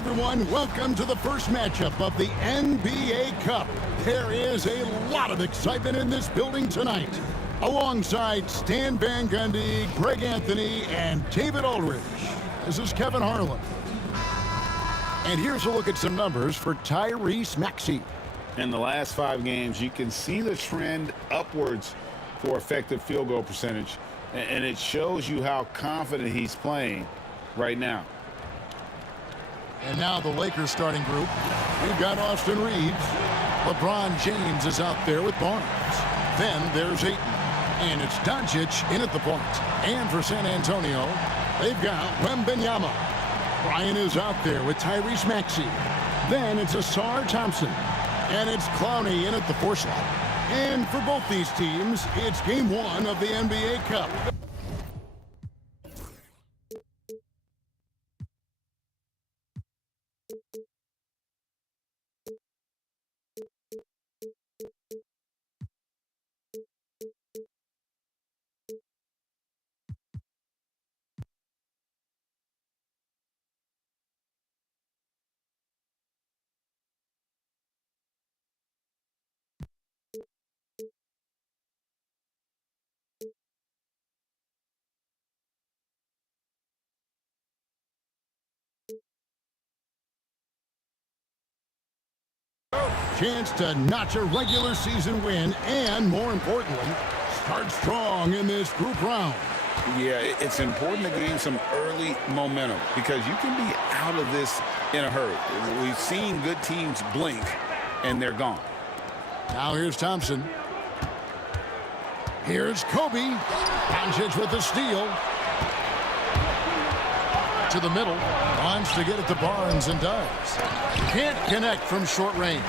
everyone, welcome to the first matchup of the NBA Cup. There is a lot of excitement in this building tonight. Alongside Stan Van Gundy, Greg Anthony, and David Aldridge, this is Kevin Harlan. And here's a look at some numbers for Tyrese Maxey. In the last 5 games, you can see the trend upwards for effective field goal percentage, and it shows you how confident he's playing right now. And now the Lakers starting group. We've got Austin Reeves. LeBron James is out there with Barnes. Then there's Ayton. And it's Doncic in at the point. And for San Antonio, they've got MYNBA. Bryant is out there with Tyrese Maxey. Then it's Asar Thompson. And it's Clowney in at the 4 slot. And for both these teams, it's game 1 of the NBA Cup. Chance to notch a regular season win and, more importantly, start strong in this group round. Yeah, it's important to gain some early momentum because you can be out of this in a hurry. We've seen good teams blink, and they're gone. Now here's Thompson. Here's Kobe. Doncic with the steal. To the middle. Wants to get it to Barnes and does. Can't connect from short range.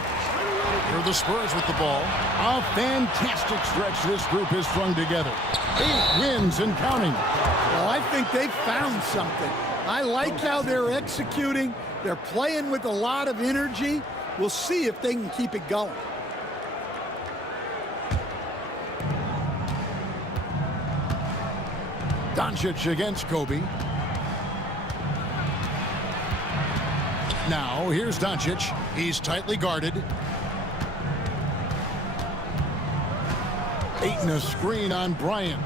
Here are the Spurs with the ball. A fantastic stretch this group has strung together. 8 wins and counting. Well, I think they've found something. I like how they're executing. They're playing with a lot of energy. We'll see if they can keep it going. Doncic against Kobe. Now, here's Doncic. He's tightly guarded. Ayton a screen on Bryant.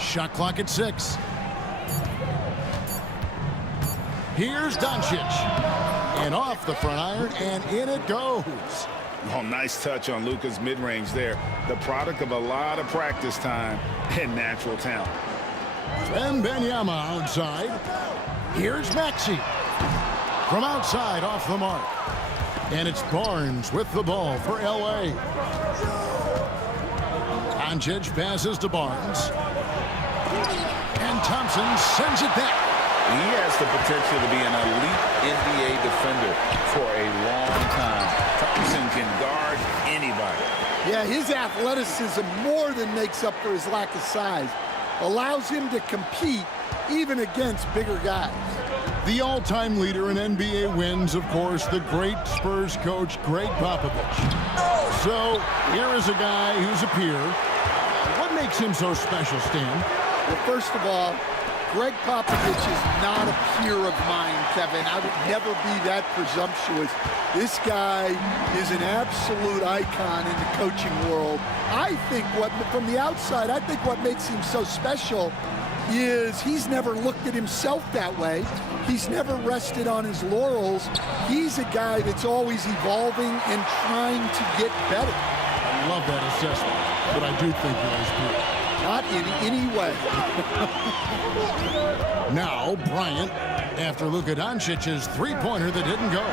Shot clock at 6. Here's Doncic. And off the front iron, and in it goes. Oh, nice touch on Luka's mid-range there. The product of a lot of practice time and natural talent. MYNBA outside. Here's Maxey. From outside, off the mark. And it's Barnes with the ball for L.A. Doncic passes to Barnes. And Thompson sends it back. He has the potential to be an elite NBA defender for a long time. Thompson can guard anybody. Yeah, his athleticism more than makes up for his lack of size. Allows him to compete even against bigger guys. The all-time leader in NBA wins, of course, the great Spurs coach, Greg Popovich. So, here is a guy who's a peer. What makes him so special, Stan? Well, first of all, Greg Popovich is not a peer of mine, Kevin. I would never be that presumptuous. This guy is an absolute icon in the coaching world. I think from the outside, I think what makes him so special is he's never looked at himself that way. He's never rested on his laurels. He's a guy that's always evolving and trying to get better. I love that assessment, but I do think he is good. Not in any way. Now, Bryant, after Luka Doncic's three-pointer that didn't go.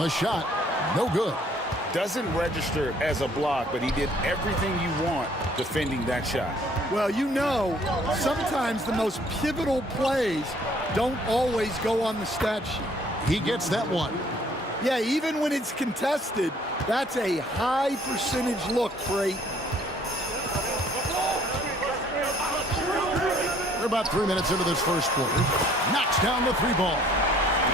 The shot, no good. Doesn't register as a block, but he did everything you want defending that shot. Well, you know, sometimes the most pivotal plays don't always go on the stat sheet. He gets that one. Yeah, even when it's contested, that's a high percentage look for Ayton. We're about 3 minutes into this first quarter. Knocks down the 3 ball.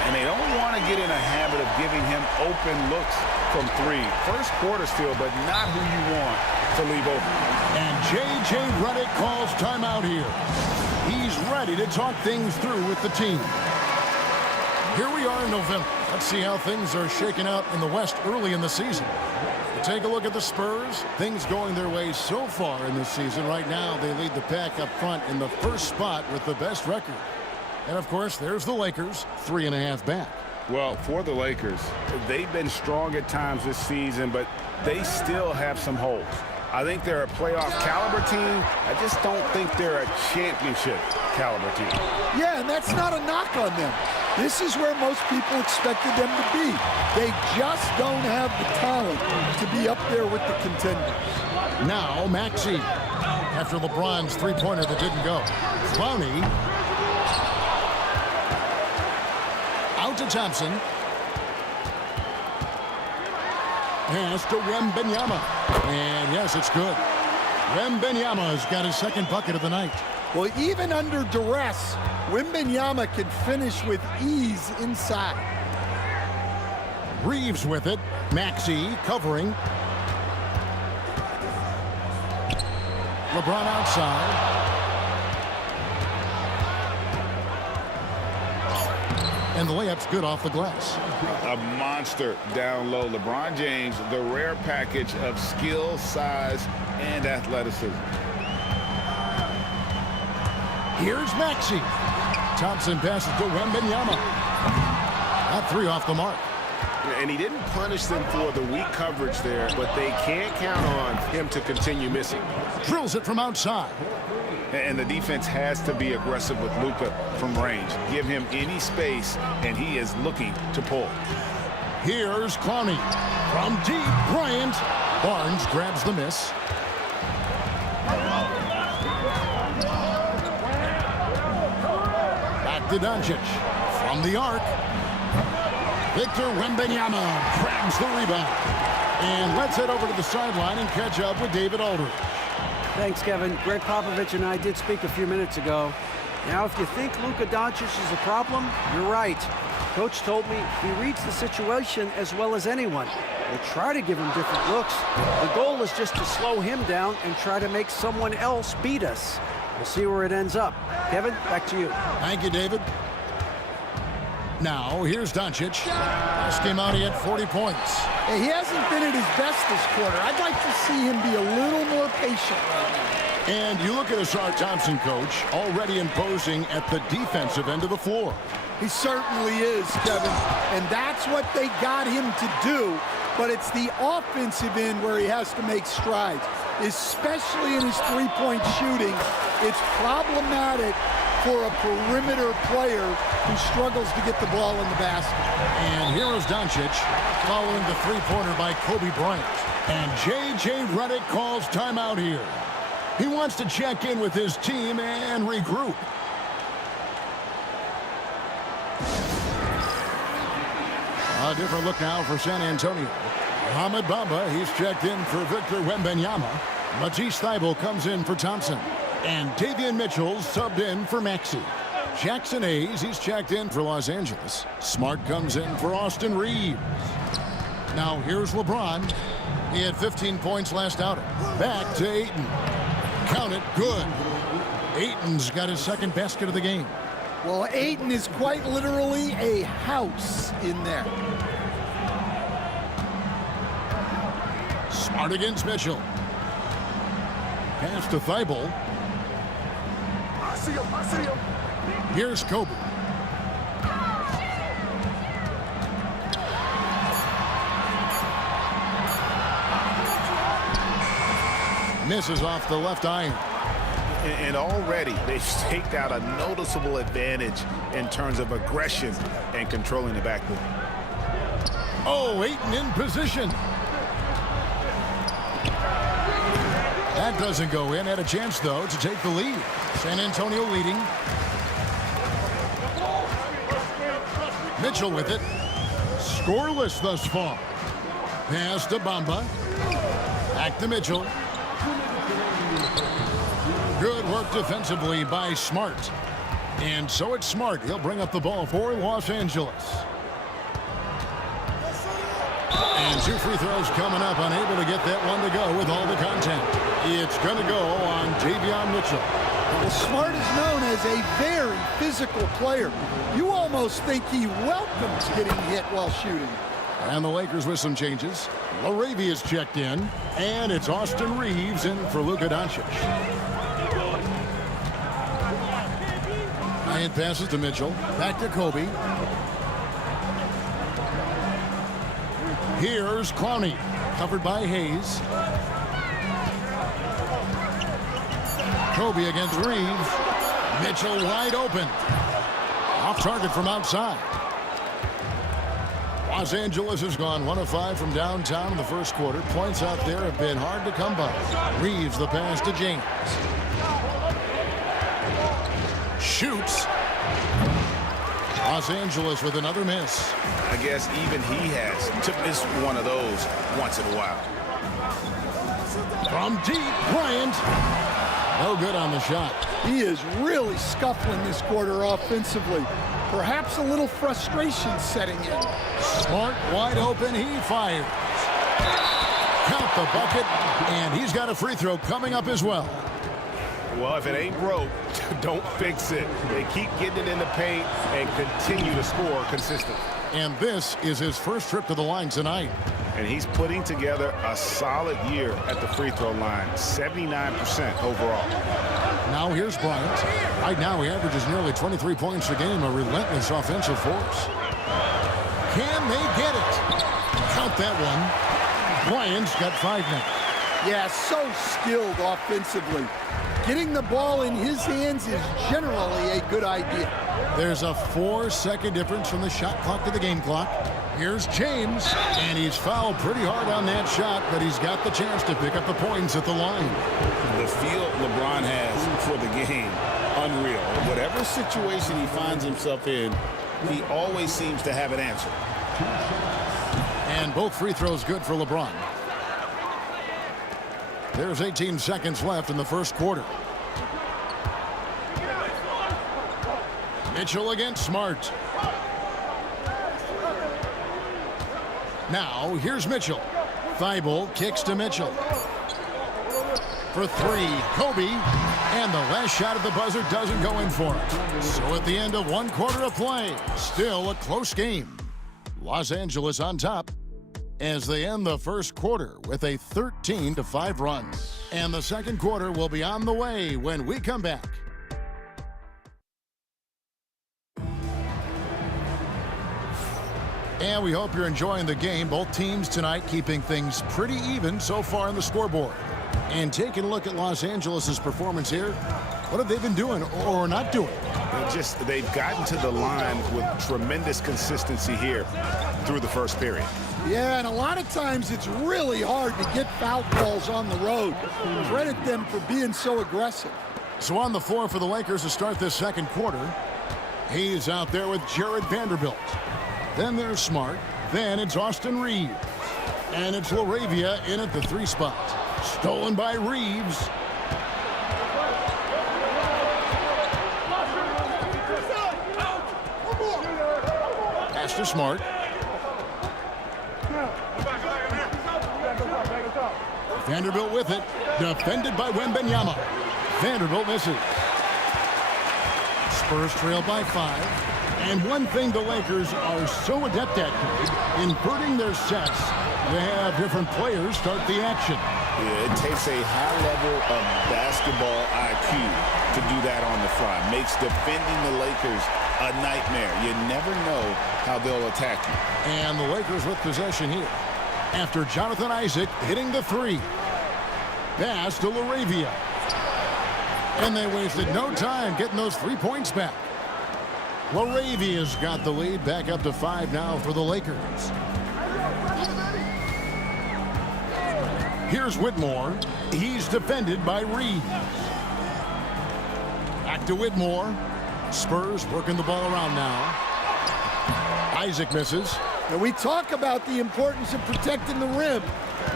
And they don't want to get in a habit of giving him open looks from 3. First quarter still, but not who you want to leave open. And J.J. Redick calls timeout here. He's ready to talk things through with the team. Here we are in November. Let's see how things are shaking out in the West early in the season. Take a look at the Spurs. Things going their way so far in this season. Right now, they lead the pack up front in the first spot with the best record. And, of course, there's the Lakers, 3.5 back. Well, for the Lakers, they've been strong at times this season, but they still have some holes. I think they're a playoff caliber team. I just don't think they're a championship caliber team. Yeah, and that's not a knock on them. This is where most people expected them to be. They just don't have the talent to be up there with the contenders. Now, Maxey. After LeBron's three-pointer that didn't go. Clowney. Out to Thompson. Pass to Wembanyama. And yes, it's good. Wembanyama's got his second bucket of the night. Well, even under duress, Wembanyama can finish with ease inside. Reeves with it. Maxey covering. LeBron outside. And the layup's good off the glass. A monster down low. LeBron James, the rare package of skill, size, and athleticism. Here's Maxey. Thompson passes to Wembanyama. That three off the mark. And he didn't punish them for the weak coverage there, but they can't count on him to continue missing. Drills it from outside. And the defense has to be aggressive with Luka from range. Give him any space, and he is looking to pull. Here's Clowney. From deep, Bryant. Barnes grabs the miss. Back to Doncic. From the arc. Victor Wembanyama grabs the rebound. And let's head over to the sideline and catch up with David Aldridge. Thanks, Kevin. Greg Popovich and I did speak a few minutes ago. Now, if you think Luka Doncic is a problem, you're right. Coach told me he reads the situation as well as anyone. We'll try to give him different looks. The goal is just to slow him down and try to make someone else beat us. We'll see where it ends up. Kevin, back to you. Thank you, David. Now, here's Doncic. Last game out, he had 40 points. Hey, he hasn't been at his best this quarter. I'd like to see him be a little more patient right now. And you look at Asar Thompson, coach, already imposing at the defensive end of the floor. He certainly is, Kevin. And that's what they got him to do. But it's the offensive end where he has to make strides, especially in his three-point shooting. It's problematic for a perimeter player who struggles to get the ball in the basket. And here is Doncic following the three-pointer by Kobe Bryant. And J.J. Redick calls timeout here. He wants to check in with his team and regroup. A different look now for San Antonio. Mohamed Bamba, he's checked in for Victor Wembanyama. Matisse Thybulle comes in for Thompson. And Davion Mitchell subbed in for Maxey. Jackson Hayes, he's checked in for Los Angeles. Smart comes in for Austin Reeves. Now here's LeBron. He had 15 points last outing. Back to Ayton. Count it, good. Ayton's got his second basket of the game. Well, Ayton is quite literally a house in there. Smart against Mitchell. Pass to Thybulle. I see him. Here's Kobe. Misses off the left iron. And already they've staked out a noticeable advantage in terms of aggression and controlling the backcourt. Oh, Ayton in position. That doesn't go in. Had a chance, though, to take the lead. San Antonio leading. Mitchell with it. Scoreless thus far. Pass to Bamba. Back to Mitchell. Good work defensively by Smart. And so it's Smart. He'll bring up the ball for Los Angeles. And two free throws coming up. Unable to get that one to go with all the content. It's going to go on Davion Mitchell. Well, Smart is known as a very physical player. You almost think he welcomes getting hit while shooting. And the Lakers with some changes. LaRavia's checked in, and it's Austin Reeves in for Luka Doncic. Bryant passes to Mitchell. Back to Kobe. Here's Clowney, covered by Hayes. Kobe against Reeves. Mitchell wide open. Off target from outside. Los Angeles has gone 1 of 5 from downtown in the first quarter. Points out there have been hard to come by. Reeves the pass to James. Shoots. Los Angeles with another miss. I guess even he has to miss one of those once in a while. From deep, Bryant. No good on the shot. He is really scuffling this quarter offensively. Perhaps a little frustration setting in. Smart wide open, he fires. Count the bucket, and he's got a free throw coming up as well. Well, if it ain't broke, don't fix it. They keep getting it in the paint and continue to score consistently. And this is his first trip to the line tonight. And he's putting together a solid year at the free throw line, 79% overall. Now here's Bryant. Right now he averages nearly 23 points a game, a relentless offensive force. Can they get it? Count that one. Bryant's got 5 now. Yeah, so skilled offensively. Getting the ball in his hands is generally a good idea. There's a 4-second difference from the shot clock to the game clock. Here's James, and he's fouled pretty hard on that shot, but he's got the chance to pick up the points at the line. The feel LeBron has for the game, unreal. Whatever situation he finds himself in, he always seems to have an answer. And both free throws good for LeBron. There's 18 seconds left in the first quarter. Mitchell against Smart. Now, here's Mitchell. Thibault kicks to Mitchell. For 3, Kobe. And the last shot at the buzzer doesn't go in for it. So at the end of 1 quarter of play, still a close game. Los Angeles on top as they end the first quarter with a 13-5 run. And the second quarter will be on the way when we come back. And we hope you're enjoying the game. Both teams tonight keeping things pretty even so far on the scoreboard. And taking a look at Los Angeles' performance here, what have they been doing or not doing? They've gotten to the line with tremendous consistency here through the first period. Yeah, and a lot of times it's really hard to get foul calls on the road. Credit them for being so aggressive. So on the floor for the Lakers to start this second quarter, he's out there with Jared Vanderbilt. Then there's Smart. Then it's Austin Reeves. And it's LaRavia in at the 3 spot. Stolen by Reeves. Pass to Smart. Vanderbilt with it. Defended by Wembanyama. Vanderbilt misses. Spurs trail by 5. And one thing the Lakers are so adept at, inverting their sets, they have different players start the action. Yeah, it takes a high level of basketball IQ to do that on the fly. Makes defending the Lakers a nightmare. You never know how they'll attack you. And the Lakers with possession here. After Jonathan Isaac hitting the 3. Pass to LaRavia. And they wasted no time getting those 3 points back. LaRavia's got the lead, back up to 5 now for the Lakers. Here's Whitmore. He's defended by Reeves. Back to Whitmore. Spurs working the ball around now. Isaac misses. And we talk about the importance of protecting the rim.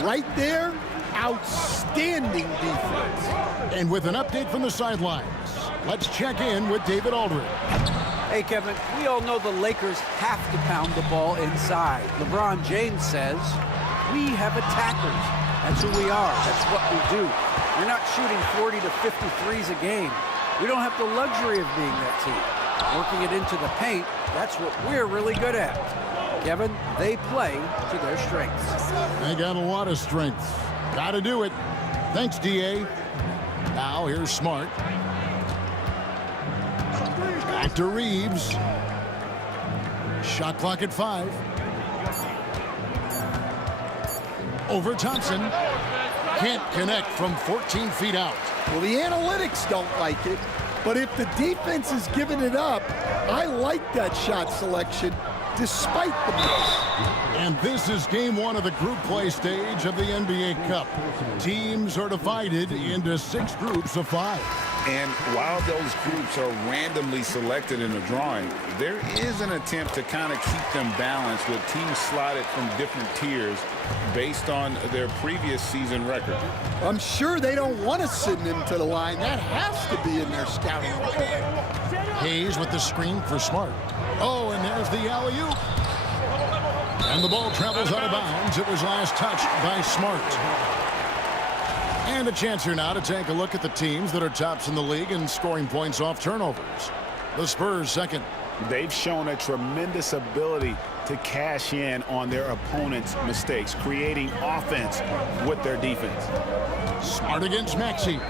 Right there, outstanding defense. And with an update from the sidelines, let's check in with David Aldridge. Hey, Kevin, we all know the Lakers have to pound the ball inside. LeBron James says, we have attackers. That's who we are. That's what we do. We're not shooting 40 to 50 threes a game. We don't have the luxury of being that team. Working it into the paint, that's what we're really good at. Kevin, they play to their strengths. They got a lot of strengths. Got to do it. Thanks, D.A. Now here's Smart. Back to Reeves. Shot clock at 5. Over Thompson. Can't connect from 14 feet out. Well, the analytics don't like it, but if the defense is giving it up, I like that shot selection despite the miss. And this is game 1 of the group play stage of the NBA Cup. Teams are divided into 6 groups of 5. And while those groups are randomly selected in the drawing, there is an attempt to kind of keep them balanced with teams slotted from different tiers based on their previous season record. I'm sure they don't want to send him to the line. That has to be in their scouting report. Hayes with the screen for Smart. Oh, and there's the alley-oop. And the ball travels out of bounds. It was last touched by Smart. And a chance here now to take a look at the teams that are tops in the league in scoring points off turnovers. The Spurs second. They've shown a tremendous ability to cash in on their opponent's mistakes, creating offense with their defense. Smart against Maxey.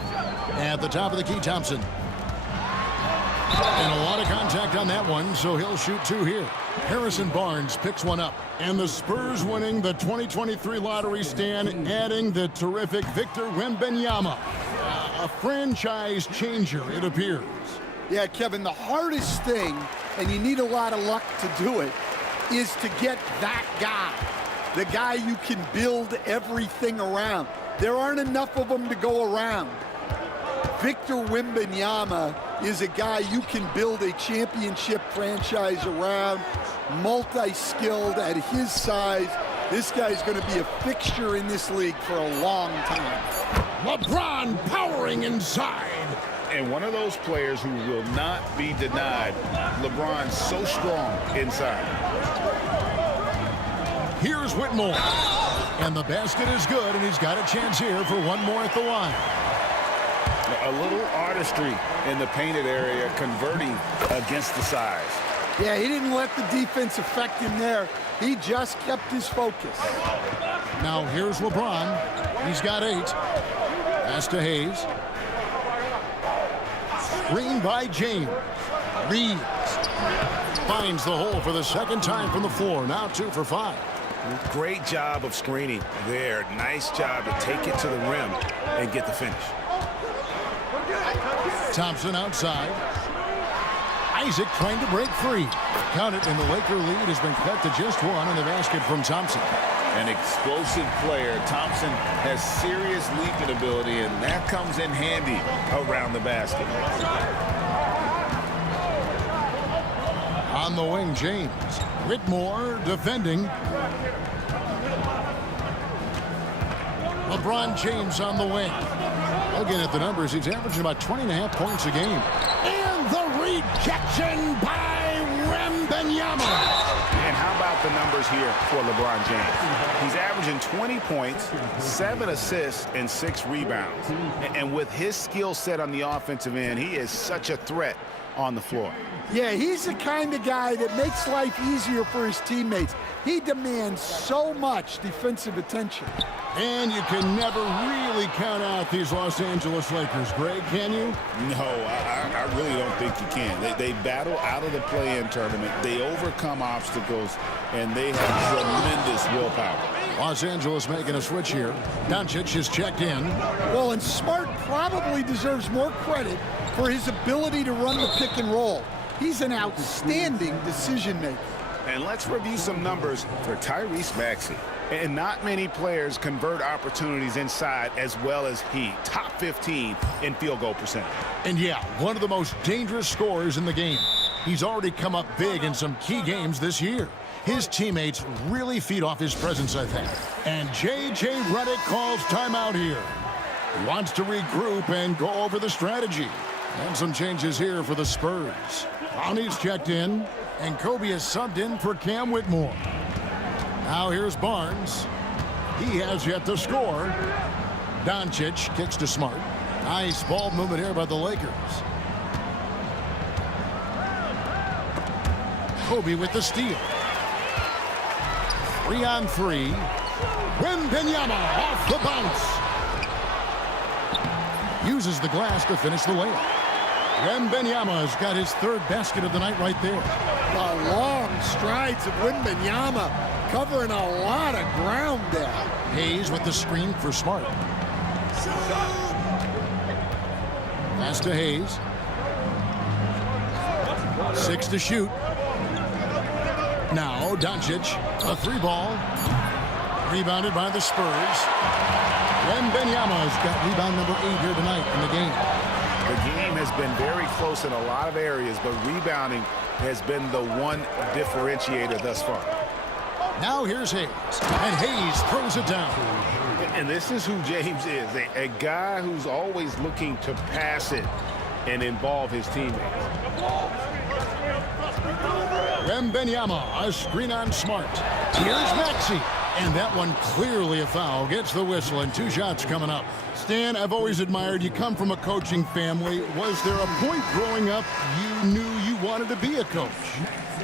At the top of the key, Thompson. And a lot of contact on that one, so he'll shoot 2 here. Harrison Barnes picks one up. And the Spurs winning the 2023 lottery stand, adding the terrific Victor Wembanyama. A franchise changer, it appears. Yeah, Kevin, the hardest thing, and you need a lot of luck to do it, is to get that guy. The guy you can build everything around. There aren't enough of them to go around. Victor Wembanyama is a guy you can build a championship franchise around, multi-skilled at his size. This guy's going to be a fixture in this league for a long time. LeBron powering inside. And one of those players who will not be denied. LeBron's so strong inside. Here's Whitmore. And the basket is good, and he's got a chance here for one more at the line. A little artistry in the painted area, converting against the size. Yeah, he didn't let the defense affect him there. He just kept his focus. Now here's LeBron. He's got 8. Pass to Hayes. Screen by James. Reeves finds the hole for the second time from the floor. Now 2 for 5. Great job of screening there. Nice job to take it to the rim and get the finish. Thompson outside. Isaac trying to break free. Count it, and the Laker lead has been cut to just 1 in the basket from Thompson. An explosive player. Thompson has serious leaping ability, and that comes in handy around the basket. On the wing, James. Whitmore defending. LeBron James on the wing. Looking at the numbers, he's averaging about 20.5 points a game. And the rejection by Wembanyama. And how about the numbers here for LeBron James? He's averaging 20 points, 7 assists, and 6 rebounds. And with his skill set on the offensive end, he is such a threat on the floor. Yeah, he's the kind of guy that makes life easier for his teammates. He demands so much defensive attention. And you can never really count out these Los Angeles Lakers, Greg, can you? No, I really don't think you can. They battle out of the play-in tournament. They overcome obstacles, and they have tremendous willpower. Los Angeles making a switch here. Doncic is checked in. Well, and Smart probably deserves more credit for his ability to run the pick and roll. He's an outstanding decision maker. And let's review some numbers for Tyrese Maxey. And not many players convert opportunities inside as well as he. Top 15 in field goal percentage. And yeah, one of the most dangerous scorers in the game. He's already come up big in some key games this year. His teammates really feed off his presence, I think. And J.J. Redick calls timeout here. He wants to regroup and go over the strategy. And some changes here for the Spurs. Brownie's checked in, and Kobe is subbed in for Cam Whitmore. Now here's Barnes. He has yet to score. Doncic kicks to Smart. Nice ball movement here by the Lakers. Kobe with the steal. 3-on-3. MYNBA off the bounce. Uses the glass to finish the layup. MYNBA has got his third basket of the night right there. The long strides of MYNBA covering a lot of ground there. Hayes with the screen for Smart. Pass to Hayes. 6 to shoot. Now Doncic, a 3-ball. Rebounded by the Spurs. MYNBA's got rebound number 8 here tonight in the game. The game has been very close in a lot of areas, but rebounding has been the one differentiator thus far. Now here's Hayes, and Hayes throws it down. And this is who James is, a guy who's always looking to pass it and involve his teammates. MYNBA, a screen on Smart. Here's Maxey, and that one clearly a foul. Gets the whistle, and 2 shots coming up. Stan, I've always admired you. Come from a coaching family. Was there a point growing up you knew you wanted to be a coach?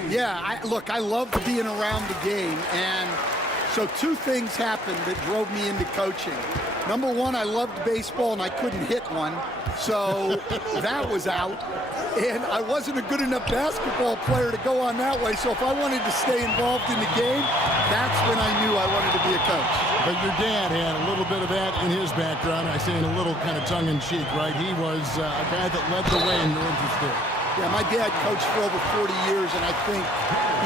Yeah, look, I loved being around the game, and so 2 things happened that drove me into coaching. Number 1, I loved baseball, and I couldn't hit one, so that was out. And I wasn't a good enough basketball player to go on that way, so if I wanted to stay involved in the game, that's when I knew I wanted to be a coach. But your dad had a little bit of that in his background. I say in a little kind of tongue-in-cheek, right? He was a guy that led the way, and you're interested. Yeah, my dad coached for over 40 years, and I think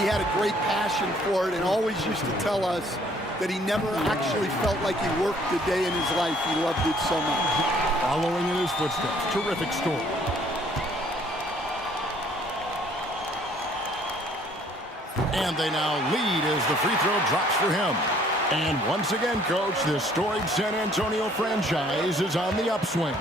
he had a great passion for it and always used to tell us that he never actually felt like he worked a day in his life. He loved it so much. Following in his footsteps. Terrific story. And they now lead as the free throw drops for him. And once again, Coach, this storied San Antonio franchise is on the upswing.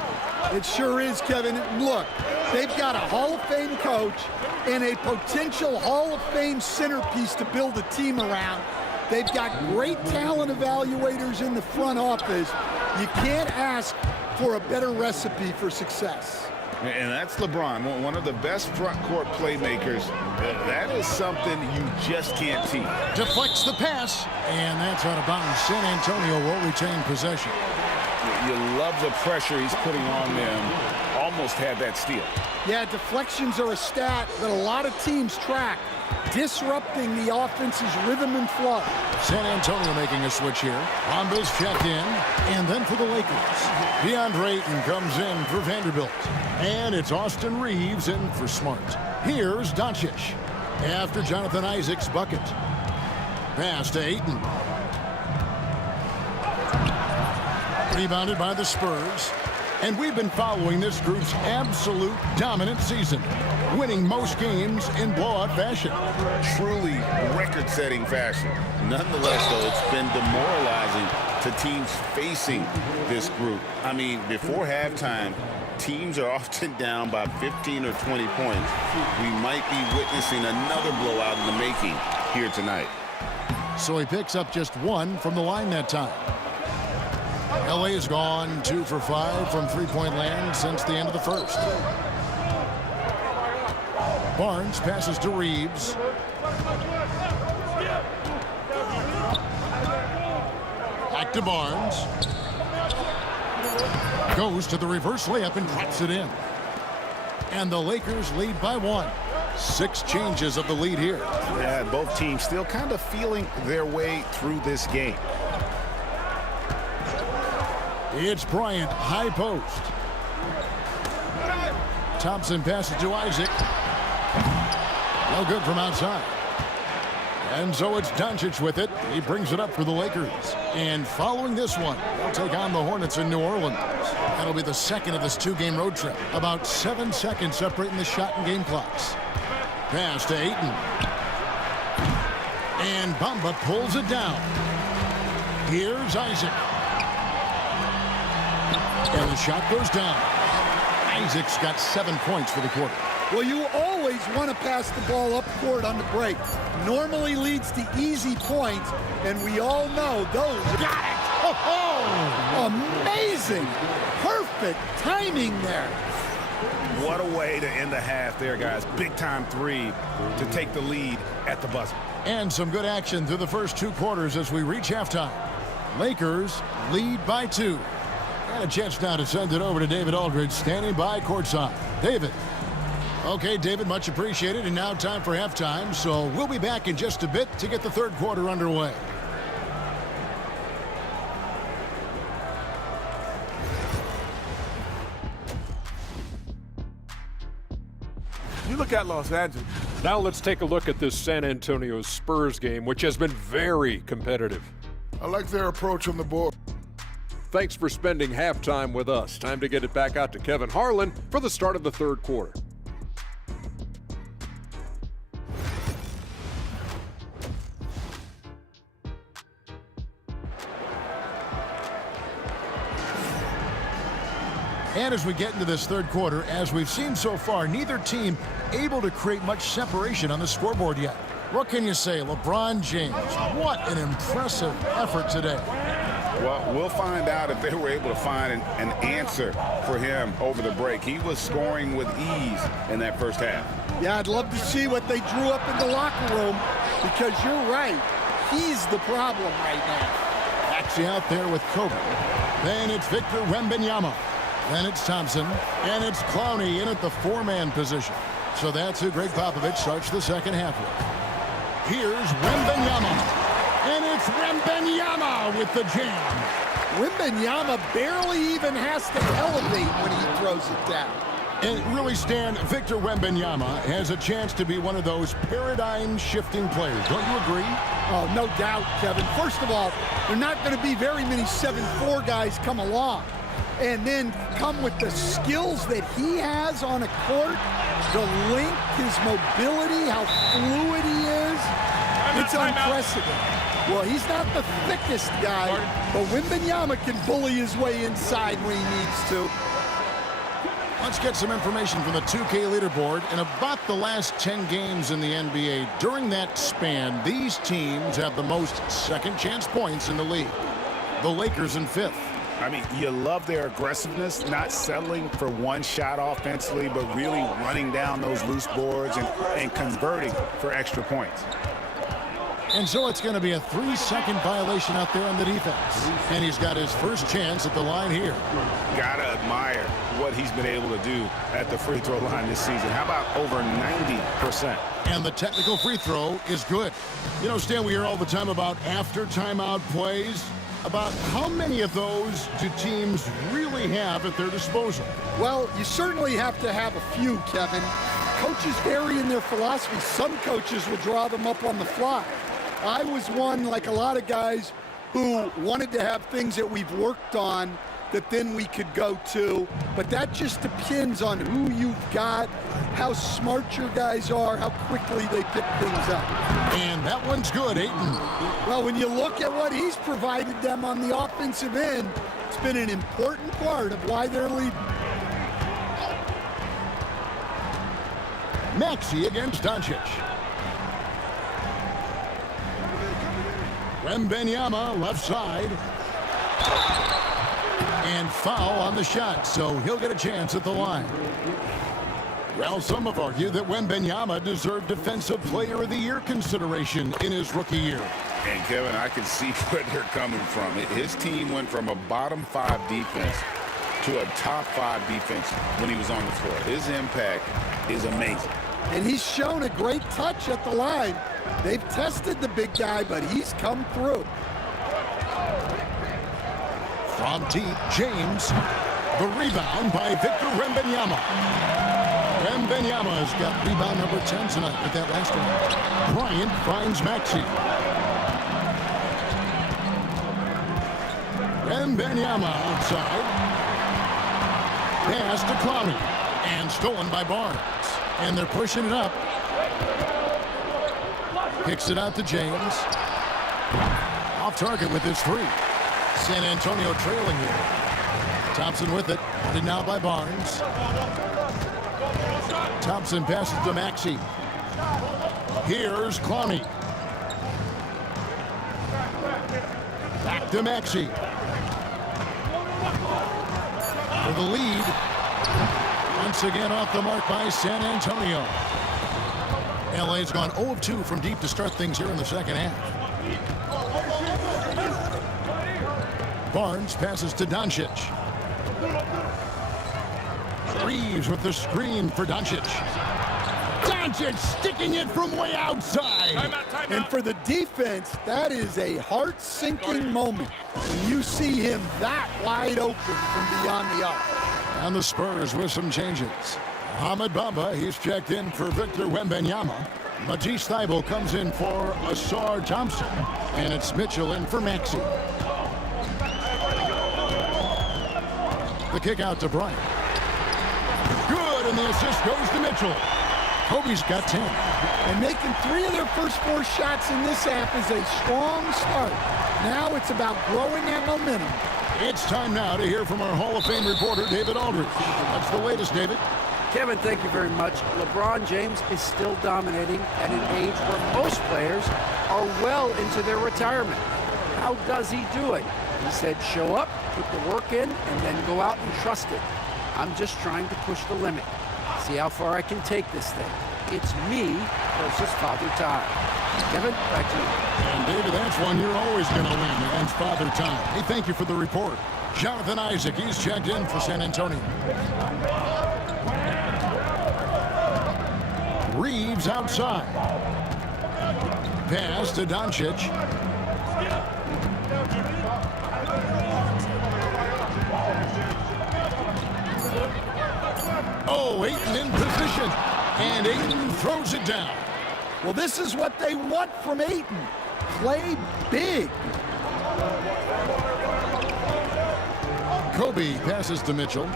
It sure is, Kevin. Look, they've got a Hall of Fame coach and a potential Hall of Fame centerpiece to build a team around. They've got great talent evaluators in the front office. You can't ask for a better recipe for success. And that's LeBron, one of the best front court playmakers. That is something you just can't teach. Deflects the pass, and that's out of bounds. San Antonio will retain possession. You love the pressure he's putting on them. Almost had that steal. Yeah, deflections are a stat that a lot of teams track, disrupting the offense's rhythm and flow. San Antonio making a switch here. Bomba's checked in, and then for the Lakers. DeAndre Ayton comes in for Vanderbilt. And it's Austin Reeves in for Smart. Here's Doncic after Jonathan Isaac's bucket. Pass to Ayton. Rebounded by the Spurs. And we've been following this group's absolute dominant season, winning most games in blowout fashion. Truly record-setting fashion. Nonetheless, though, it's been demoralizing to teams facing this group. I mean, before halftime, teams are often down by 15 or 20 points. We might be witnessing another blowout in the making here tonight. So he picks up just 1 from the line that time. LA has gone 2 for 5 from three-point land since the end of the first. Barnes passes to Reeves. Back to Barnes. Goes to the reverse layup and drops it in. And the Lakers lead by 1. 6 changes of the lead here. Yeah, both teams still kind of feeling their way through this game. It's Bryant, high post. Thompson passes to Isaac. No good from outside. And so it's Doncic with it. He brings it up for the Lakers. And following this one, they'll take on the Hornets in New Orleans. That'll be the second of this 2-game road trip. About 7 seconds separating the shot and game clocks. Pass to Ayton. And Bamba pulls it down. Here's Isaac. And the shot goes down. Isaac's got 7 points for the quarter. Well, you always want to pass the ball up court on the break. Normally leads to easy points, and we all know those. Got it! Oh, amazing! Perfect timing there. What a way to end the half there, guys. Big-time three to take the lead at the buzzer. And some good action through the first 2 quarters as we reach halftime. Lakers lead by 2. And a chance now to send it over to David Aldridge, standing by courtside. David. Okay, David, much appreciated. And now time for halftime. So we'll be back in just a bit to get the 3rd quarter underway. You look at Los Angeles. Now let's take a look at this San Antonio Spurs game, which has been very competitive. I like their approach on the board. Thanks for spending halftime with us. Time to get it back out to Kevin Harlan for the start of the 3rd quarter. And as we get into this 3rd quarter, as we've seen so far, neither team able to create much separation on the scoreboard yet. What can you say? LeBron James, what an impressive effort today. Well, we'll find out if they were able to find an answer for him over the break. He was scoring with ease in that first half. Yeah, I'd love to see what they drew up in the locker room, because you're right. He's the problem right now. Maxey out there with Kobe. Then it's Victor Wembanyama. Then it's Thompson. And it's Clowney in at the 4-man position. So that's who Greg Popovich starts the 2nd half with. Here's Wembanyama. And it's Wembanyama with the jam. Wembanyama barely even has to elevate when he throws it down. And really, Stan, Victor Wembanyama has a chance to be one of those paradigm-shifting players. Don't you agree? Oh, no doubt, Kevin. First of all, there are not going to be very many 7'4" guys come along. And then come with the skills that he has on a court, the length, his mobility, how fluid he is. It's unprecedented. Well, he's not the thickest guy, but Wembanyama can bully his way inside when he needs to. Let's get some information from the 2K leaderboard. In about the last 10 games in the NBA, during that span, these teams have the most second-chance points in the league. The Lakers in 5th. I mean, you love their aggressiveness, not settling for one shot offensively, but really running down those loose boards and converting for extra points. And so it's going to be a 3-second violation out there on the defense. And he's got his first chance at the line here. Gotta admire what he's been able to do at the free throw line this season. How about over 90%? And the technical free throw is good. You know, Stan, we hear all the time about after timeout plays. About how many of those do teams really have at their disposal? Well, you certainly have to have a few, Kevin. Coaches vary in their philosophy. Some coaches will draw them up on the fly. I was one, like a lot of guys, who wanted to have things that we've worked on that then we could go to. But that just depends on who you've got, how smart your guys are, how quickly they pick things up. And that one's good, Ayton. Well, when you look at what he's provided them on the offensive end, it's been an important part of why they're leading. Maxey against Doncic. Wembanyama left side. And foul on the shot, so he'll get a chance at the line. Well, some have argued that Wembanyama deserved Defensive Player of the Year consideration in his rookie year. And, Kevin, I can see where they're coming from. His team went from a bottom 5 defense to a top 5 defense when he was on the floor. His impact is amazing. And he's shown a great touch at the line. They've tested the big guy, but he's come through. From deep, James. The rebound by Victor Wembanyama. Wembanyama's got rebound number 10 tonight with that last one. Bryant finds Maxey. Wembanyama outside. Pass to Clowney. And stolen by Barnes. And they're pushing it up. Kicks it out to James. Off target with his 3. San Antonio trailing here. Thompson with it. Wanted now by Barnes. Thompson passes to Maxey. Here's Clowney. Back to Maxey. For the lead. On Once again off the mark by San Antonio. LA's gone 0 of 2 from deep to start things here in the second half. Barnes passes to Doncic. Reeves with the screen for Doncic. Doncic sticking it from way outside. And for the defense, that is a heart-sinking moment when you see him that wide open from beyond the arc. And the Spurs with some changes. Ahmed Bamba, he's checked in for Victor Wembanyama. Matisse Thybulle comes in for Asar Thompson. And it's Mitchell in for Maxey. The kick out to Bryant. Good, and the assist goes to Mitchell. Kobe's got 10. And making 3 of their first 4 shots in this half is a strong start. Now it's about growing that momentum. It's time now to hear from our Hall of Fame reporter, David Aldridge. What's the latest, David? Kevin, thank you very much. LeBron James is still dominating at an age where most players are well into their retirement. How does he do it? He said, show up, put the work in, and then go out and trust it. I'm just trying to push the limit. See how far I can take this thing. It's me versus Father Time. Kevin, back to you. And David, that's one you're always going to win against Father Time. Hey, thank you for the report. Jonathan Isaac, he's checked in for San Antonio. Reeves outside. Pass to Doncic. Oh, Ayton in position. And Ayton throws it down. Well, this is what they want from Ayton. Play big. Kobe passes to Mitchell.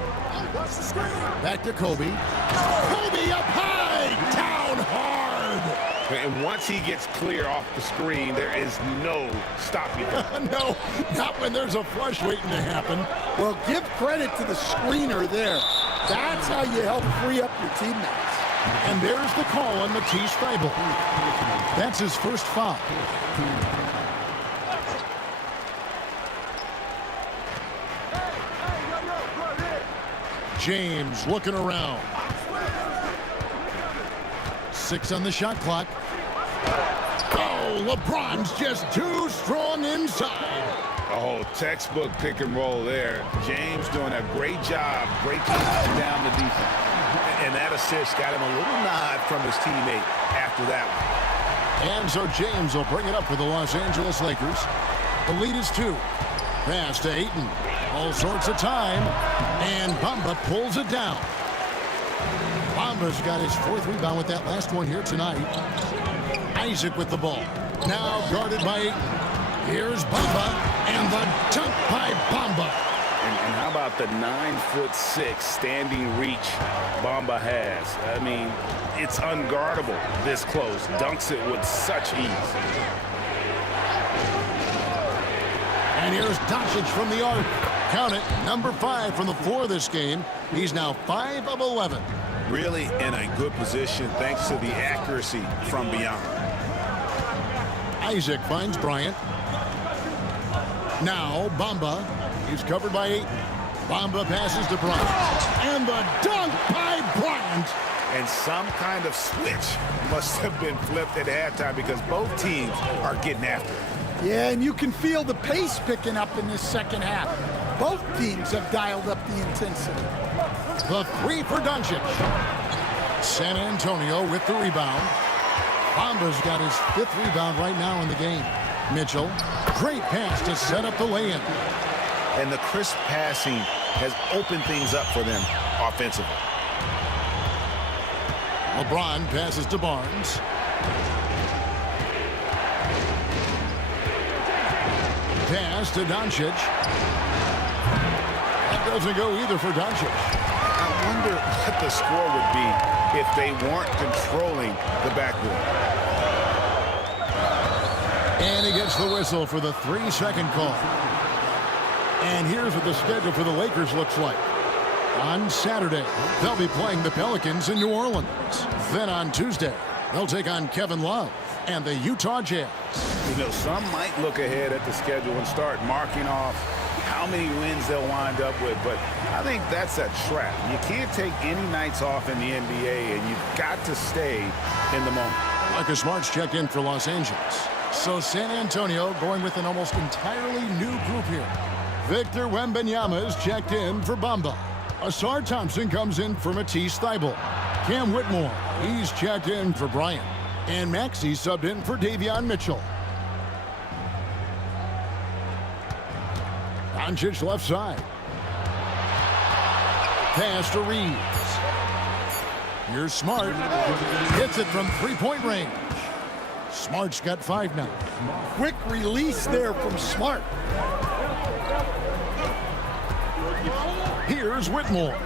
Back to Kobe. Kobe up high, down hard. And once he gets clear off the screen, there is no stopping him. No, not when there's a flush waiting to happen. Well, give credit to the screener there. That's how you help free up your teammates. And there's the call on Matisse Thybulle. That's his first foul. James looking around. 6 on the shot clock. Oh, LeBron's just too strong inside. Oh, textbook pick and roll there. James doing a great job breaking down the defense. And that assist got him a little nod from his teammate after that one. And so James will bring it up for the Los Angeles Lakers. The lead is 2. Pass to Ayton. All sorts of time. And Bamba pulls it down. Bamba's got his 4th rebound with that last one here tonight. Isaac with the ball. Now guarded by Ayton. Here's Bamba, and the dunk by Bamba. And how about the 9'6" standing reach Bamba has? I mean, it's unguardable this close. Dunks it with such ease. And here's Doncic from the arc. Count it, number 5 from the floor this game. He's now 5 of 11. Really in a good position thanks to the accuracy from beyond. Isaac finds Bryant. Now Bamba. He's covered by Ayton. Bamba passes to Bryant. And the dunk by Bryant. And some kind of switch must have been flipped at halftime because both teams are getting after it. Yeah, and you can feel the pace picking up in this second half. Both teams have dialed up the intensity. The 3 for Doncic. San Antonio with the rebound. Bamba's got his 5th rebound right now in the game. Mitchell, great pass to set up the lay-in. And the crisp passing has opened things up for them offensively. LeBron passes to Barnes. Pass to Doncic. That doesn't go either for Doncic. I wonder what the score would be if they weren't controlling the backboard. And he gets the whistle for the 3-second call. And here's what the schedule for the Lakers looks like. On Saturday, they'll be playing the Pelicans in New Orleans. Then on Tuesday, they'll take on Kevin Love and the Utah Jazz. You know, some might look ahead at the schedule and start marking off how many wins they'll wind up with, but I think that's a trap. You can't take any nights off in the NBA, and you've got to stay in the moment. Marcus Smart's checked in for Los Angeles. So San Antonio going with an almost entirely new group here. Victor Wembanyama is checked in for Bamba. Asar Thompson comes in for Matisse Thybulle. Cam Whitmore, he's checked in for Bryant. And Maxey subbed in for Davion Mitchell. Doncic left side. Pass to Reeves. Here's Smart. Hits it from three-point range. Smart's got 5 now. Quick release there from Smart. Here's Whitmore.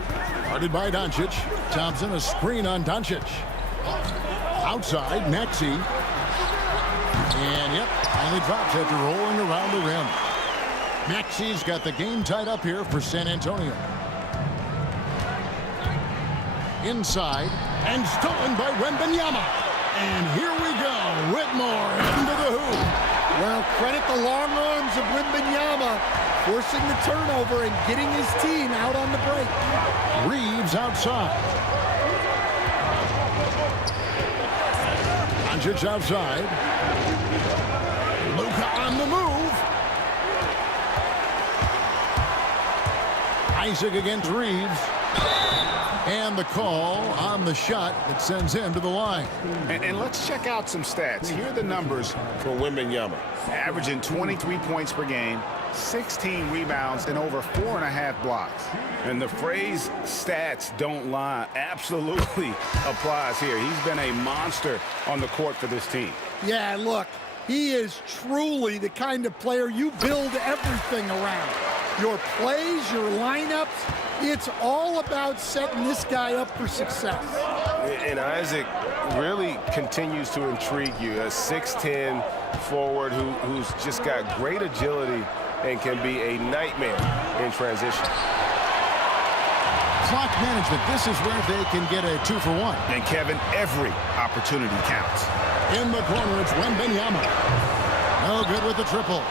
Guarded by Doncic. Thompson a screen on Doncic. Outside, Maxey. And, yep, finally drops after rolling around the rim. Maxey's got the game tied up here for San Antonio. Inside, and stolen by Wembanyama. And here we go, Whitmore into the hoop. Well, credit the long arms of Wembanyama, forcing the turnover and getting his team out on the break. Reeves outside. Doncic outside. Luka on the move. Isaac against Reeves. And the call on the shot that sends him to the line. And let's check out some stats. Here are the numbers for Wembanyama. Averaging 23 points per game, 16 rebounds, and over 4.5 blocks. And the phrase stats don't lie absolutely applies here. He's been a monster on the court for this team. Yeah, look, he is truly the kind of player you build everything around. Your plays, your lineups, it's all about setting this guy up for success. And Isaac really continues to intrigue you. A 6'10" forward who's just got great agility and can be a nightmare in transition. Clock management, this is where they can get a 2-for-1. And Kevin, every opportunity counts. In the corner, it's Wembanyama. No good with the triple.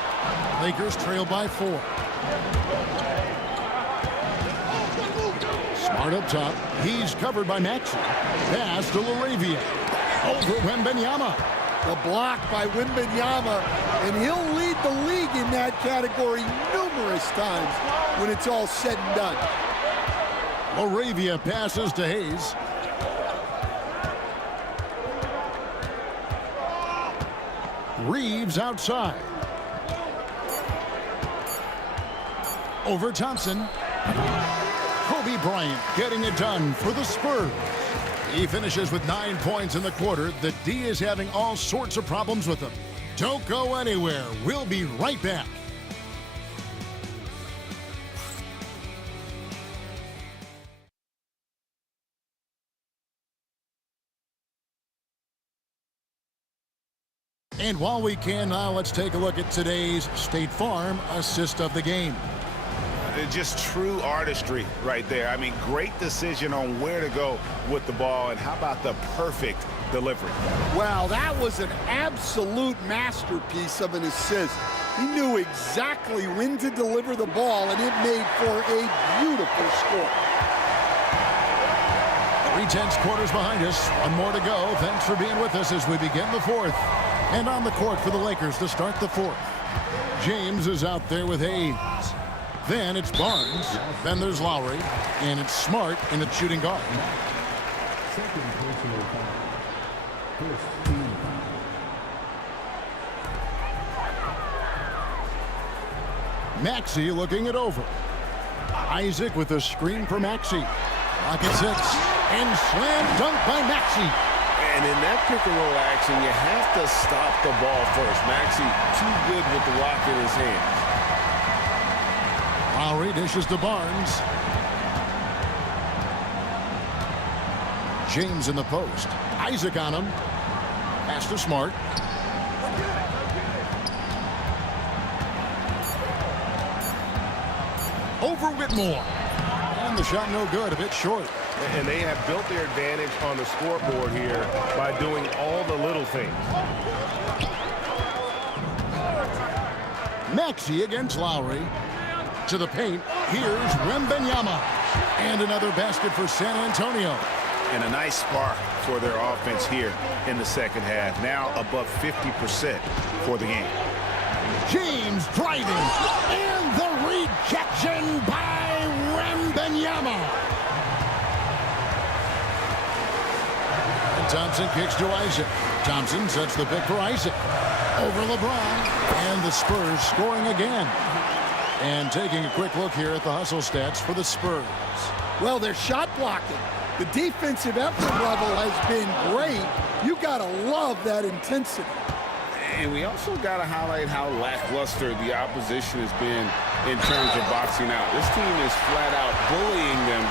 Lakers trail by 4. Smart up top. He's covered by Maxey. Pass to LaRavia. Over Wembanyama. The block by Wembanyama, and he'll lead the league in that category numerous times when it's all said and done. LaRavia passes to Hayes. Reeves outside. Over Thompson. Kobe Bryant getting it done for the Spurs. He finishes with 9 points in the quarter. The D is having all sorts of problems with him. Don't go anywhere. We'll be right back. And while we can now, let's take a look at today's State Farm assist of the game. Just true artistry right there. I mean, great decision on where to go with the ball, and how about the perfect delivery? Wow, that was an absolute masterpiece of an assist. He knew exactly when to deliver the ball, and it made for a beautiful score. 3/10 quarters behind us. One more to go. Thanks for being with us as we begin the fourth. And on the court for the Lakers to start the fourth. James is out there with Hayes. Then it's Barnes. Then there's Lowry. And it's Smart in the shooting guard. Maxey looking it over. Isaac with a screen for Maxey. Pocket 6. And slam dunk by Maxey. And in that pick-and-roll action, you have to stop the ball first. Maxey too good with the rock in his hands. Lowry dishes to Barnes. James in the post. Isaac on him. Pass to Smart. Over Whitmore. And the shot no good, a bit short. And they have built their advantage on the scoreboard here by doing all the little things. Maxey against Lowry. To the paint, here's Wembanyama. And another basket for San Antonio. And a nice spark for their offense here in the second half. Now above 50% for the game. James driving. And the rejection by Wembanyama. And Thompson kicks to Isaac. Thompson sets the pick for Isaac. Over LeBron. And the Spurs scoring again. And taking a quick look here at the hustle stats for the Spurs. Well, they're shot blocking. The defensive effort level has been great. You got to love that intensity. And we also got to highlight how lackluster the opposition has been in terms of boxing out. This team is flat out bullying them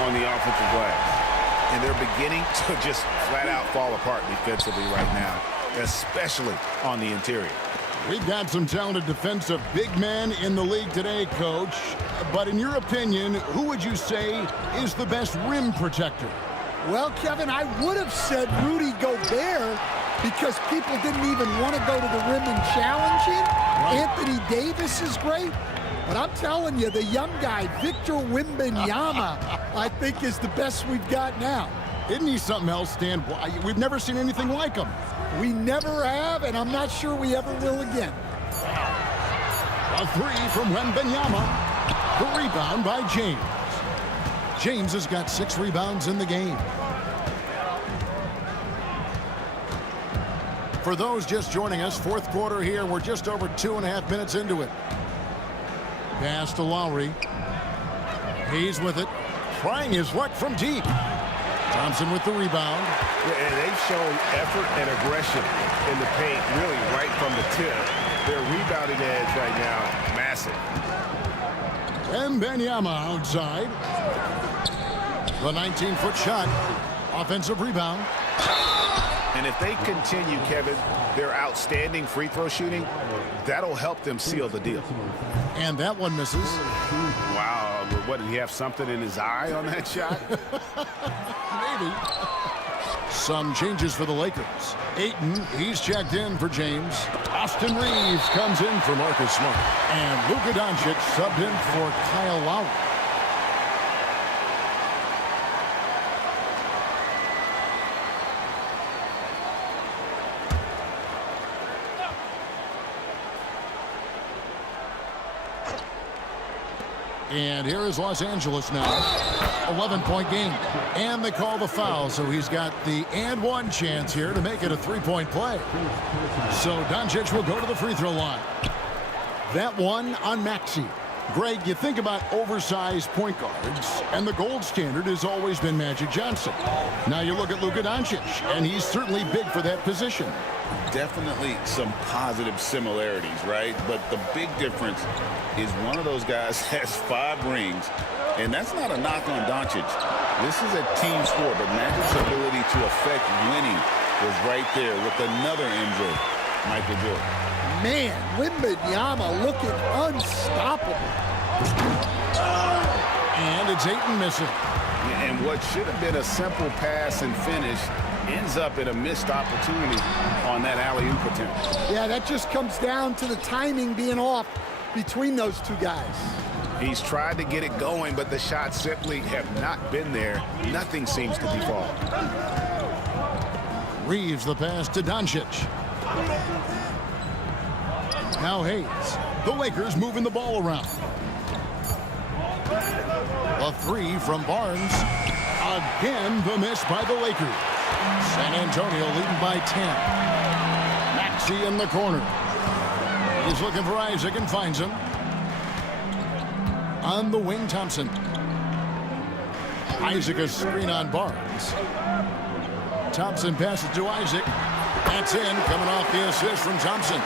on the offensive glass. And they're beginning to just flat out fall apart defensively right now, especially on the interior. We've got some talented defensive big men in the league today, Coach. But in your opinion, who would you say is the best rim protector? Well, Kevin, I would have said Rudy Gobert because people didn't even want to go to the rim and challenge him. Right. Anthony Davis is great. But I'm telling you, the young guy, Victor Wembanyama, I think is the best we've got now. Isn't he something else, Stan? We've never seen anything like him. We never have, and I'm not sure we ever will again. A three from Wembanyama. The rebound by James. James has got 6 rebounds in the game. For those just joining us, fourth quarter here. We're just over 2.5 minutes into it. Pass to Lowry. He's with it. Trying his luck from deep. Thompson with the rebound. And they've shown effort and aggression in the paint, really right from the tip. Their rebounding edge right now, massive. Wembanyama outside. The 19-foot shot. Offensive rebound. And if they continue, Kevin, their outstanding free throw shooting, that'll help them seal the deal. And that one misses. Wow. What, did he have something in his eye on that shot? Maybe. Some changes for the Lakers. Ayton, he's checked in for James. Austin Reeves comes in for Marcus Smart. And Luka Doncic subbed in for Kyle Lowry. And here is Los Angeles now. 11-point game. And they call the foul, so he's got the and one chance here to make it a 3-point play. So Doncic will go to the free throw line. That one on Maxey. Greg, you think about oversized point guards, and the gold standard has always been Magic Johnson. Now you look at Luka Doncic, and he's certainly big for that position. Definitely some positive similarities, right? But the big difference is one of those guys has 5 rings, and that's not a knock on Doncic. This is a team sport, but Magic's ability to affect winning was right there with another MJ, Michael Jordan. Man, Wembanyama looking unstoppable. And it's Ayton missing. And what should have been a simple pass and finish ends up in a missed opportunity on that alley-oop attempt. Yeah, that just comes down to the timing being off between those two guys. He's tried to get it going, but the shots simply have not been there. Nothing seems to be falling. Reeves the pass to Doncic. Now Hayes. The Lakers moving the ball around. A 3 from Barnes. Again, the miss by the Lakers. San Antonio leading by 10. Maxey in the corner. He's looking for Isaac and finds him. On the wing, Thompson. Isaac a screen on Barnes. Thompson passes to Isaac. That's in, coming off the assist from Thompson.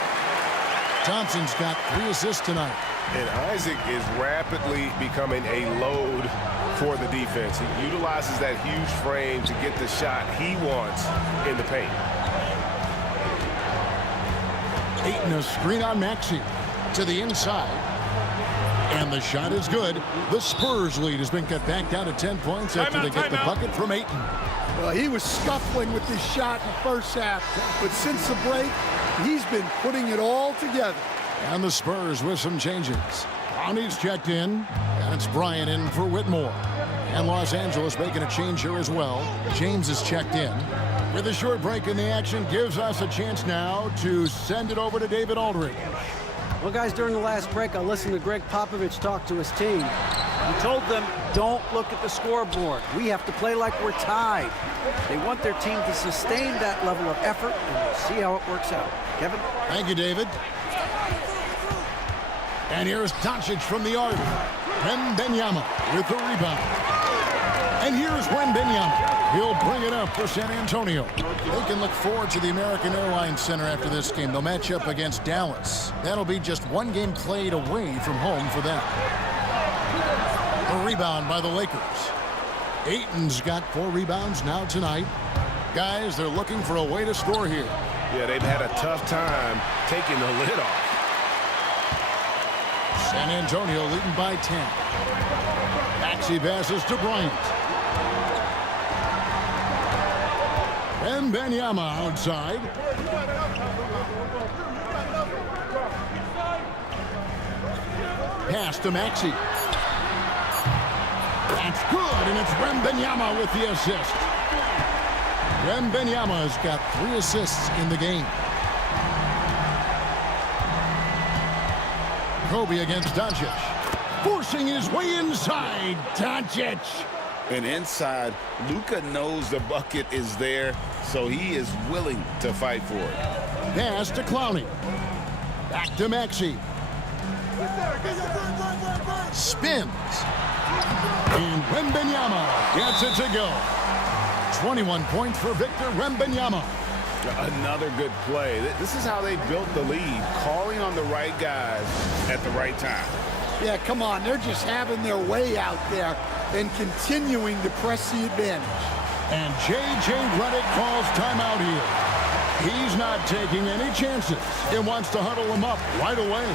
Thompson's got 3 assists tonight. And Isaac is rapidly becoming a load for the defense. He utilizes that huge frame to get the shot he wants in the paint. Ayton a screen on Maxey to the inside. And the shot is good. The Spurs lead has been cut back down to 10 points after they get the bucket from Ayton. Well, he was scuffling with this shot in the first half, but since the break, he's been putting it all together. And the Spurs with some changes. Brownie's checked in, and it's Bryant in for Whitmore. And Los Angeles making a change here as well. James is checked in. With a short break in the action, gives us a chance now to send it over to David Aldridge. Well, guys, during the last break, I listened to Greg Popovich talk to his team. He told them, don't look at the scoreboard. We have to play like we're tied. They want their team to sustain that level of effort, and we'll see how it works out. Kevin? Thank you, David. And here's Doncic from the arc. Wembanyama with the rebound. And here's Wembanyama. He'll bring it up for San Antonio. They can look forward to the American Airlines Center after this game. They'll match up against Dallas. That'll be just one game played away from home for them. A rebound by the Lakers. Ayton's got 4 rebounds now tonight. Guys, they're looking for a way to score here. Yeah, they've had a tough time taking the lid off. San Antonio leading by 10. Maxey passes to Bryant. Wembanyama outside. Pass to Maxey. That's good, and it's Wembanyama with the assist. Wembanyama's got 3 assists in the game. Kobe against Doncic. Forcing his way inside. Doncic. And inside, Luka knows the bucket is there, so he is willing to fight for it. Pass to Clowney. Back to Maxey. Spins. And Wembanyama gets it to go. 21 points for Victor Wembanyama. Another good play. This is how they built the lead, calling on the right guys at the right time. Yeah, come on. They're just having their way out there and continuing to press the advantage. And J.J. Redick calls timeout here. He's not taking any chances. He wants to huddle him up right away.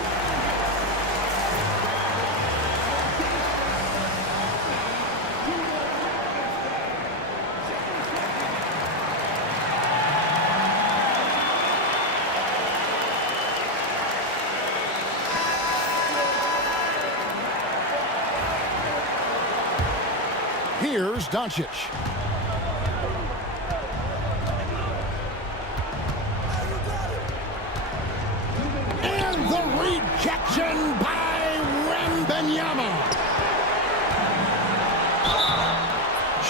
Here's Doncic. And the rejection by Wembanyama.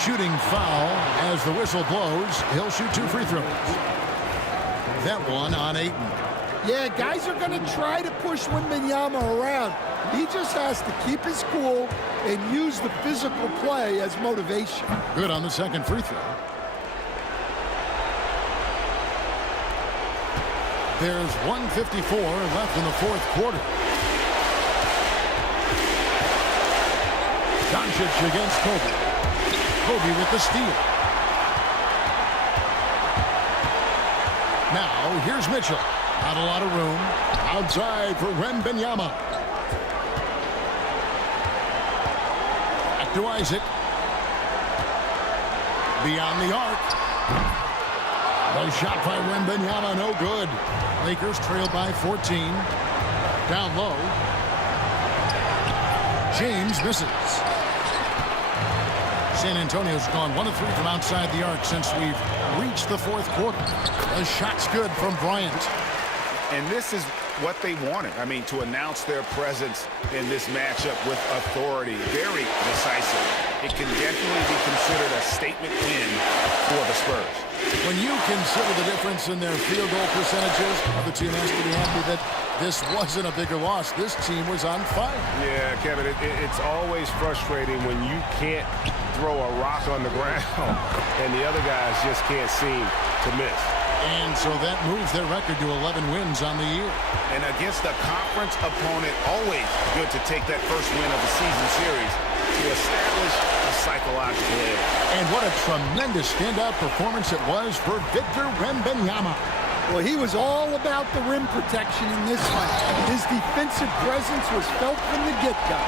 Shooting foul as the whistle blows. He'll shoot 2 free throws. That one on Ayton. Yeah, guys are going to try to push Wembanyama around. He just has to keep his cool and use the physical play as motivation. Good on the second free throw. There's 1:54 left in the 4th quarter. Doncic against Kobe. Kobe with the steal. Now, here's Mitchell. Not a lot of room. Outside for Wembanyama. Back to Isaac. Beyond the arc. No shot by Wembanyama, no good. Lakers trail by 14. Down low. James misses. San Antonio's gone 1 of 3 from outside the arc since we've reached the 4th quarter. The shot's good from Bryant. And this is what they wanted. I mean, to announce their presence in this matchup with authority. Very decisive. It can definitely be considered a statement win for the Spurs. When you consider the difference in their field goal percentages, the team has to be happy that this wasn't a bigger loss. This team was on fire. Yeah, Kevin, it's always frustrating when you can't throw a rock on the ground and the other guys just can't seem to miss. And so that moves their record to 11 wins on the year. And against a conference opponent, always good to take that first win of the season series to establish a psychological edge. And what a tremendous standout performance it was for Victor Wembanyama. Well, he was all about the rim protection in this one. His defensive presence was felt from the get-go.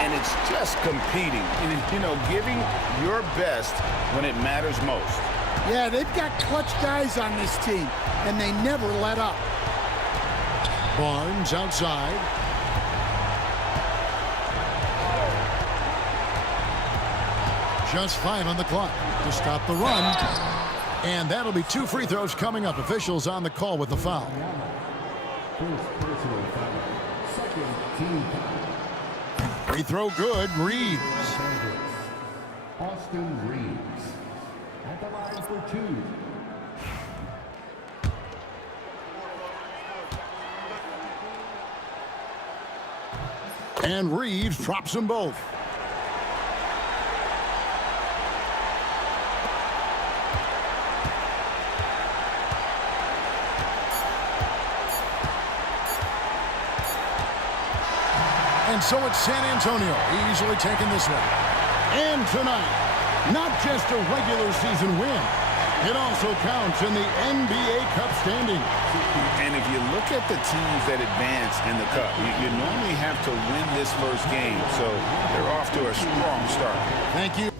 And it's just competing, you know, giving your best when it matters most. Yeah, they've got clutch guys on this team, and they never let up. Barnes outside. Just 5 on the clock to stop the run. And that'll be 2 free throws coming up. Officials on the call with the foul. Free throw good. Reeves. Austin Reeves at the line for 2. And Reeves drops them both. And so it's San Antonio easily taking this one. And tonight, not just a regular season win, it also counts in the NBA Cup standings. And if you look at the teams that advance in the Cup, you normally have to win this first game. So they're off to a strong start. Thank you.